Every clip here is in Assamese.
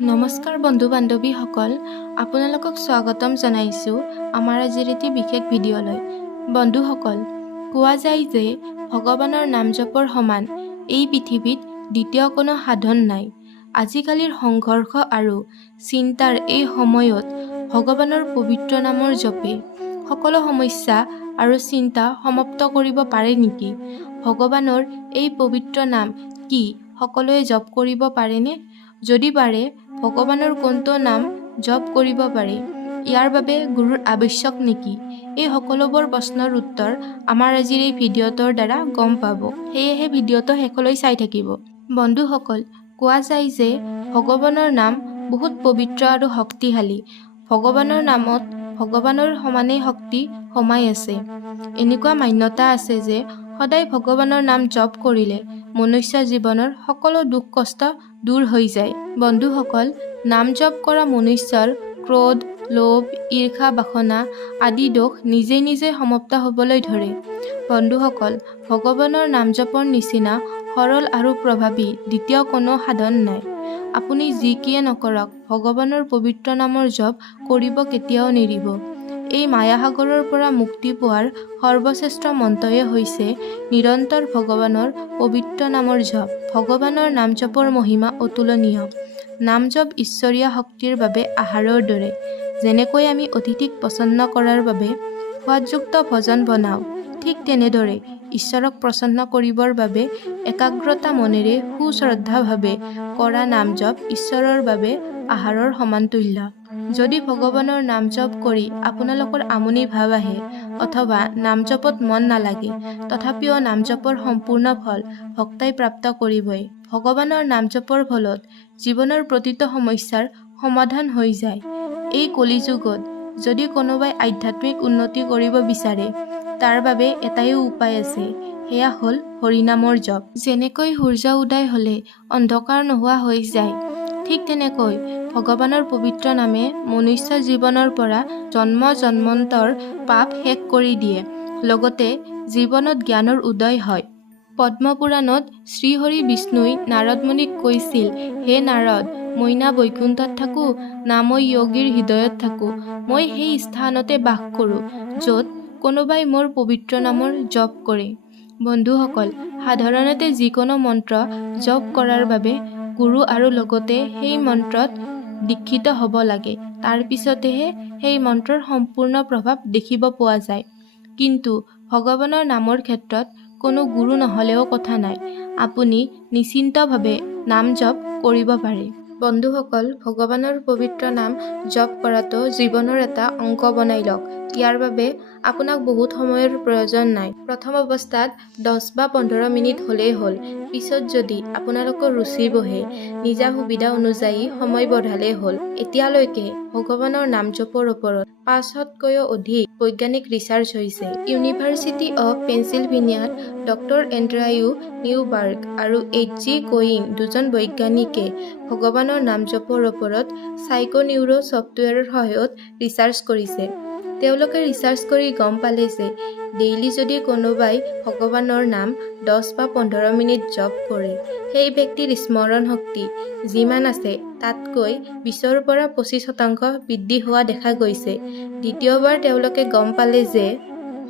নমস্কাৰ বন্ধু বান্ধৱীসকল, আপোনালোকক স্বাগতম জনাইছোঁ আমাৰ আজিৰ এটি বিশেষ ভিডিঅ'লৈ। বন্ধুসকল, কোৱা যায় যে ভগৱানৰ নাম জপৰ সমান এই পৃথিৱীত দ্বিতীয় কোনো সাধন নাই। আজিকালিৰ সংঘৰ্ষ আৰু চিন্তাৰ এই সময়ত ভগৱানৰ পবিত্ৰ নামৰ জপে সকলো সমস্যা আৰু চিন্তা সমাপ্ত কৰিব পাৰে নেকি? ভগৱানৰ এই পবিত্ৰ নাম কি সকলোৱে জপ কৰিব পাৰেনে? যদি পাৰে, ভগৱানৰ কোনটো নাম জপ কৰিব পাৰে? ইয়াৰ বাবে গুৰুৰ আৱশ্যক নেকি? এই সকলোবোৰ প্ৰশ্নৰ উত্তৰ আমাৰ আজিৰ এই ভিডিঅ'টোৰ দ্বাৰা গম পাব। সেয়েহে ভিডিঅ'টো শেষলৈ চাই থাকিব। বন্ধুসকল, কোৱা যায় যে ভগৱানৰ নাম বহুত পবিত্ৰ আৰু শক্তিশালী। ভগৱানৰ নামত ভগৱানৰ সমানেই শক্তি সোমাই আছে। এনেকুৱা মান্যতা আছে যে সদায় ভগৱানৰ নাম জপ কৰিলে মনুষ্য জীৱনৰ সকলো দুখ কষ্ট দূৰ হৈ যায়। বন্ধুসকল, নাম জপ কৰা মনুষ্যৰ ক্ৰোধ, লোভ, ঈৰ্ষা, বাসনা আদি দোষ নিজে নিজে সমাপ্ত হ'বলৈ ধৰে। বন্ধুসকল, ভগৱানৰ নাম জপৰ নিচিনা সৰল আৰু প্ৰভাৱী দ্বিতীয় কোনো সাধন নাই। আপুনি যি কিয়ে নকৰক, ভগৱানৰ পবিত্ৰ নামৰ জপ কৰিব কেতিয়াও নেৰিব। এই মায়াসাগৰৰ পৰা মুক্তি পোৱাৰ সৰ্বশ্ৰেষ্ঠ মন্ত্ৰই হৈছে নিৰন্তৰ ভগৱানৰ পবিত্ৰ নামৰ জপ। ভগৱানৰ নাম জপৰ মহিমা অতুলনীয়। নাম জপ ঈশ্বৰীয় শক্তিৰ বাবে আহাৰৰ দৰে। যেনেকৈ আমি অতিথিক প্ৰসন্ন কৰাৰ বাবে সোৱাদযুক্ত ভোজন বনাওঁ, ঠিক তেনেদৰে ঈশ্বৰক প্ৰসন্ন কৰিবৰ বাবে একাগ্ৰতা মনেৰে সুশ্ৰদ্ধাভাৱে কৰা নাম জপ ঈশ্বৰৰ বাবে আহাৰৰ সমানতুল্য। যদি ভগৱানৰ নাম জপ কৰি আপোনালোকৰ আমনি ভাৱ আহে অথবা নাম জপত মন নালাগে, তথাপিও নাম জপৰ সম্পূৰ্ণ ফল ভক্তই প্ৰাপ্ত কৰিবই। ভগৱানৰ নাম জপৰ ফলত জীৱনৰ প্ৰতিটো সমস্যাৰ সমাধান হৈ যায়। এই কলিযুগত যদি কোনোবাই আধ্যাত্মিক উন্নতি কৰিব বিচাৰে, তাৰ বাবে এটাই উপায় আছে, সেয়া হ'ল হৰিনামৰ জপ। যেনেকৈ সূৰ্য উদয় হ'লে অন্ধকাৰ নোহোৱা হৈ যায়, ঠিক তেনেকৈ ভগৱানৰ পবিত্ৰ নামে মনুষ্য জীৱনৰ পৰা জন্ম জন্মান্তৰ পাপ শেষ কৰি দিয়ে। লগতে জীৱনত জ্ঞানৰ উদয় হয়। পদ্মপুৰাণত শ্ৰীহৰি বিষ্ণুই নাৰদ মুনিক কৈছিল, হে নাৰদ, মই না বৈকুণ্ঠত থাকোঁ, না মই যোগীৰ হৃদয়ত থাকোঁ। মই সেই স্থানতে বাস কৰোঁ য'ত কোনোবাই মোৰ পবিত্ৰ নামৰ জপ কৰে। বন্ধুসকল, সাধাৰণতে যিকোনো মন্ত্ৰ জপ কৰাৰ বাবে গুৰু আৰু লগতে সেই মন্ত্ৰত দীক্ষিত হ'ব লাগে। তাৰ পিছতেহে সেই মন্ত্ৰৰ সম্পূৰ্ণ প্ৰভাৱ দেখিব পোৱা যায়। কিন্তু ভগৱানৰ নামৰ ক্ষেত্ৰত কোনো গুৰু নহ'লেও কথা নাই, আপুনি নিশ্চিন্তভাৱে নাম জপ কৰিব পাৰে। বন্ধুসকল, ভগৱানৰ পবিত্ৰ নাম জপ কৰাটো জীৱনৰ এটা অংক বনাই লওক। ইয়াৰ বাবে আপোনাক বহুত সময়ৰ প্ৰয়োজন নাই। প্ৰথম অৱস্থাত 10 বা 15 মিনিট হ'লেই হ'ল। পিছত যদি আপোনালোকৰ ৰুচি বহে, নিজা সুবিধা অনুযায়ী সময় বঢ়ালেই হ'ল। এতিয়ালৈকে ভগৱানৰ নাম জপৰ ওপৰত 500তকৈও অধিক বৈজ্ঞানিক ৰিচাৰ্চ হৈছে। ইউনিভাৰ্চিটি অৱ পেনচিলভেনিয়াত ডক্টৰ এণ্ড্ৰিউ নিউবাৰ্গ আৰু H.G. কোইন দুজন বৈজ্ঞানিকে ভগৱানৰ নাম জপৰ ওপৰত চাইকোনিউৰো ছফ্টৱেৰৰ সহায়ত ৰিচাৰ্চ কৰিছে। তেওঁলোকে ৰিচাৰ্চ কৰি গম পালে যে ডেইলি যদি কোনোবাই ভগৱানৰ নাম 10 বা 15 মিনিট জপ কৰে, সেই ব্যক্তিৰ স্মৰণ শক্তি যিমান আছে তাতকৈ 20ৰ পৰা 25% বৃদ্ধি হোৱা দেখা গৈছে। দ্বিতীয়বাৰ তেওঁলোকে গম পালে যে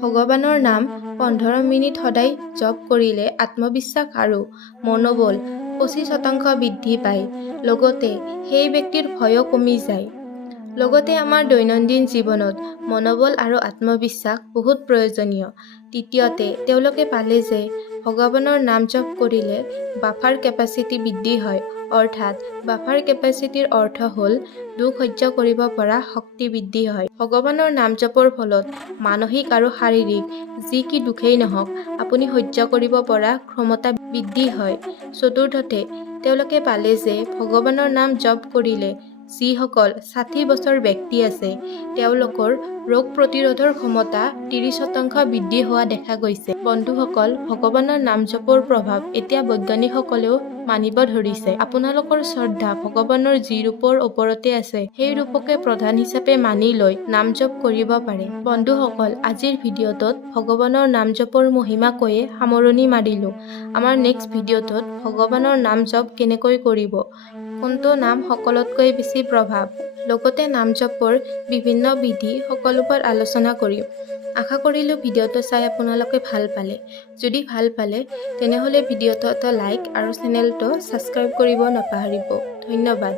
ভগৱানৰ নাম 15 মিনিট সদায় জপ কৰিলে আত্মবিশ্বাস আৰু মনোবল 25% বৃদ্ধি পায়। লগতে সেই ব্যক্তিৰ ভয়ো কমি যায়। লগতে আমাৰ দৈনন্দিন জীৱনত মনোবল আৰু আত্মবিশ্বাস বহুত প্ৰয়োজনীয়। তৃতীয়তে তেওঁলোকে পালে যে ভগৱানৰ নাম জপ কৰিলে বাফাৰ কেপাচিটি বৃদ্ধি হয়। অৰ্থাৎ বাফাৰ কেপাচিটিৰ অৰ্থ হ'ল দুখ সহ্য কৰিব পৰা শক্তি বৃদ্ধি হয়। ভগৱানৰ নাম জপৰ ফলত মানসিক আৰু শাৰীৰিক যি কি দুখেই নহওক, আপুনি সহ্য কৰিব পৰা ক্ষমতা বৃদ্ধি হয়। চতুৰ্থতে তেওঁলোকে পালে যে ভগৱানৰ নাম জপ কৰিলে যিসকল 60 বছৰ ব্যক্তি আছে, তেওঁলোকৰ ৰোগ প্ৰতিৰোধৰ ক্ষমতা 30% বৃদ্ধি হোৱা দেখা গৈছে। বন্ধুসকল, ভগৱানৰ নাম জপৰ প্ৰভাৱ এতিয়া বৈজ্ঞানিকসকলেও মানিব ধৰিছে। আপোনালোকৰ শ্ৰদ্ধা ভগৱানৰ যি ৰূপৰ ওপৰতে আছে, সেই ৰূপকে প্ৰধান হিচাপে মানি লৈ নাম জপ কৰিব পাৰে। বন্ধুসকল, আজিৰ ভিডিঅ'টোত ভগৱানৰ নাম জপৰ মহিমা কৈয়ে সামৰণি মাৰিলোঁ। আমাৰ নেক্সট ভিডিঅ'টোত ভগৱানৰ নাম জপ কেনেকৈ কৰিব, কোনটো নাম সকলোতকৈ বেছি প্ৰভাৱ, লগতে নাম জপৰ বিভিন্ন বিধি সকলোবোৰ আলোচনা কৰিম। আশা কৰিলোঁ ভিডিঅ'টো চাই আপোনালোকে ভাল পালে। যদি ভাল পালে তেনেহ'লে ভিডিঅ'টো এটা লাইক আৰু চেনেলটো ছাবস্ক্ৰাইব কৰিব নাপাহৰিব। ধন্যবাদ।